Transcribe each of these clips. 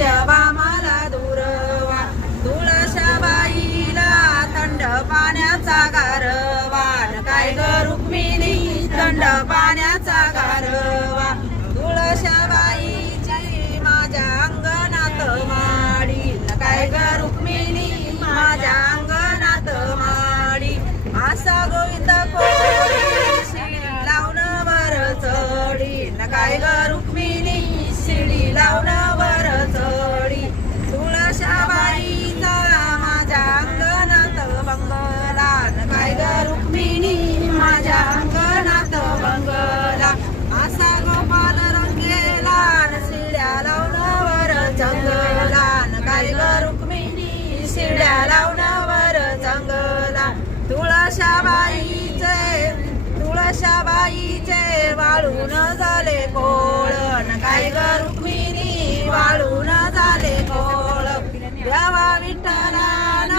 सत्यवा मला दुरवा तुळशाबाईला थंड पाण्याचा गारवा काय ग रुक्मिणी थंड पाण्याचा गारवा तुळशाबाईची माझ्या अंगणात माडी काय ग रुक्मिणी माझ्या अंगणात माडी असा गोविंद कोळी शिडी लावून वर चढी काय ग रुक्मिणी शिडी लावून वर चढी तुळशाबाईचा माझ्या अंगणात बंगला काय ग रुक्मिणी माझ्या अंगणात बंगला असा गोपाल रंगेला शिड्या लावून वर जंगला काय ग रुक्मिणी शिड्या लावून वर जंगला तुळशाबाईचे वाळून झाले कोळ काय ग रुक्मिणी वाळून झाले कोळ देवा विठ्ठलान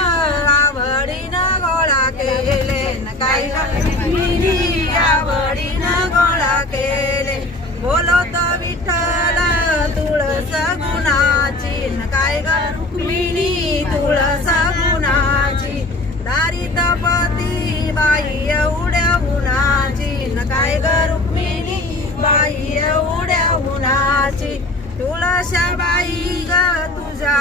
आवडीनं गोळा केले काय ग रुक्मिणी आवडीनं गोळा केले बोलत विठ्ठल तुळस गुणाची काय ग रुक्मिणी तुळस गुणाची दारिद्रपती बाई एवढ्या उन्हाची काय ग रुक्मिणी बाई एवढ्या उन्हाची तुळशाबाई ग तुझ्या